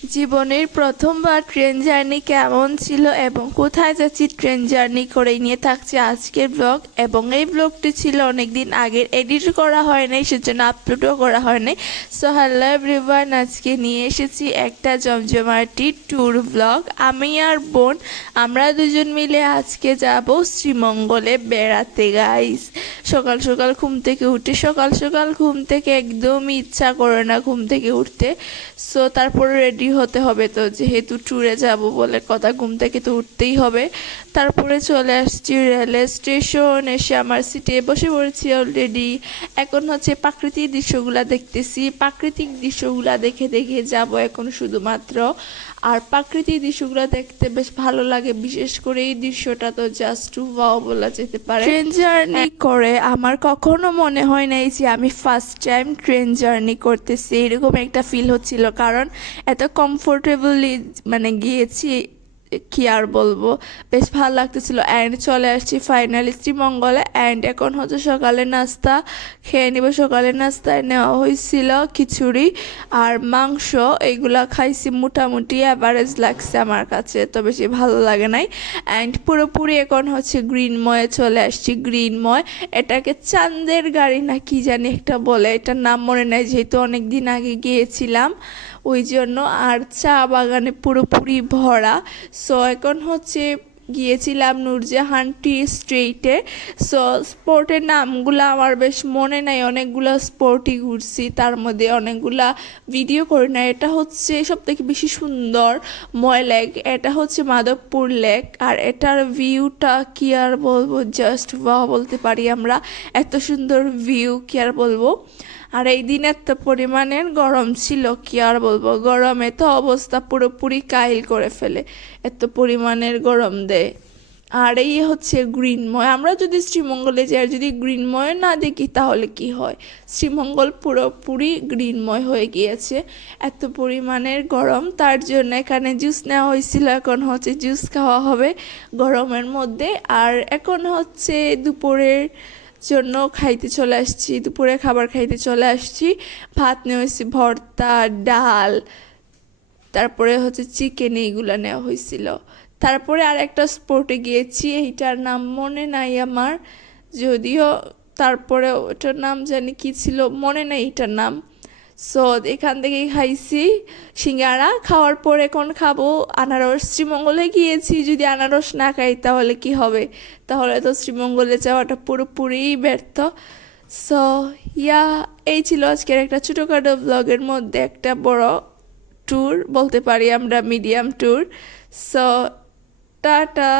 জীবনের প্রথমবার train journey কেমন ছিল এবং কোথায় যাচ্ছি ট্রেন জার্নি করে নিয়ে থাকছে আজকের ব্লগ। এবং এই ব্লগটি ছিল অনেকদিন আগের, এডিট করা হয় নাই, সেজন্য আপলোডও করা হয় নাই। সো হ্যালো এভরিওয়ান, আজকে নিয়ে এসেছি একটা জমজমাটি ট্যুর ব্লগ। আমি আর বোন আমরা দুজন মিলে আজকে যাব শ্রীমঙ্গলে বেড়াতে গাইস। সকাল সকাল ঘুম থেকে উঠে, সকাল সকাল ঘুম থেকে একদমই ইচ্ছা করে না ঘুম থেকে উঠতে। সো তারপরে রেডি হতে হবে, তো যেহেতু ট্যুরে যাব বলে কথা, ঘুম থেকে তো উঠতেই হবে। তারপরে চলে আসছি রেলের স্টেশন, এসে আমার সিটে বসে পড়েছি অলরেডি। এখন হচ্ছে প্রাকৃতিক দৃশ্যগুলা দেখতেছি, প্রাকৃতিক দৃশ্যগুলা দেখে দেখে যাব এখন শুধুমাত্র। আর প্রাকৃতিক দৃশ্যগুলো দেখতে বেশ ভালো লাগে, বিশেষ করে এই দৃশ্যটা তো জাস্ট ওয়াও বলা যেতে পারে। ট্রেন জার্নি করে আমার কখনো মনে হয় নাই যে আমি ফার্স্ট টাইম ট্রেন জার্নি করতেছি, এরকম একটা ফিল হচ্ছিল। কারণ এত কমফোর্টেবলি গিয়েছি, কি আর বলবো, বেশ ভালো লাগতেছিল। অ্যান্ড চলে আসছি ফাইনালি শ্রীমঙ্গলে। অ্যান্ড এখন হচ্ছে সকালের নাস্তা খেয়ে নিব। সকালের নাস্তায় নেওয়া হয়েছিল খিচুড়ি আর মাংস, এইগুলা খাইছি। মোটামুটি অ্যাভারেজ লাগছে আমার কাছে, তো বেশি ভালো লাগে নাই। অ্যান্ড পুরোপুরি এখন হচ্ছে গ্রিনময়ে চলে আসছি। গ্রিনময়, এটাকে চাঁদের গাড়ি না কি জানি একটা বলে, এটার নাম মনে নাই যেহেতু অনেক দিন আগে গিয়েছিলাম ওই জন্য। আর চা বাগানে পুরোপুরি ভরা। সো এখন হচ্ছে গিয়েছিলাম নূরজাহান টি স্ট্রিটে। সো স্পোর্টের নামগুলো আমার বেশ মনে নাই, অনেকগুলো স্পোর্টই ঘুরছি, তার মধ্যে অনেকগুলা ভিডিও করি না। এটা হচ্ছে সব থেকে বেশি সুন্দর ময় লেক, এটা হচ্ছে মাধবপুর লেক। আর এটার ভিউটা কি আর বলবো, জাস্ট ওয়াও বলতে পারি আমরা, এত সুন্দর ভিউ কি আর বলবো। আর এই দিন এত পরিমাণের গরম ছিল, কি আর বলবো, গরমে তো অবস্থা পুরোপুরি কাহিল করে ফেলে, এত পরিমাণের গরম দেয়। আর এই হচ্ছে গ্রিনময়। আমরা যদি শ্রীমঙ্গলে যাই আর যদি গ্রিনময় না দেখি তাহলে কি হয়, শ্রীমঙ্গল পুরোপুরি গ্রিনময় হয়ে গিয়েছে, এত পরিমাণের গরম। তার জন্য এখানে জুস নেওয়া হয়েছিল, এখন হচ্ছে জুস খাওয়া হবে গরমের মধ্যে। আর এখন হচ্ছে দুপুরের জন্য খাইতে চলে আসছি, দুপুরে খাবার খাইতে চলে আসছি। ভাত নিয়েছি, ভর্তা, ডাল, তারপরে হচ্ছে চিকেন, এইগুলো নেওয়া হয়েছিল। তারপরে আর একটা স্পোর্টে গিয়েছি, এইটার নাম মনে নাই আমার, যদিও তারপরে ওটার নাম জানি কি ছিল, মনে নাই এটার নাম। সো এখান থেকেই খাইছি সিঙ্গারা। খাওয়ার পরে এখন খাবো আনারস। শ্রীমঙ্গলে গিয়েছি, যদি আনারস না খাই তাহলে কি হবে, তাহলে তো শ্রীমঙ্গলে যাওয়াটা পুরোপুরি ব্যর্থ। সো ইয়া, এই ছিল আজকের একটা ছোটোখাটো ব্লগের মধ্যে একটা বড় ট্যুর বলতে পারি আমরা, মিডিয়াম ট্যুর। So tata.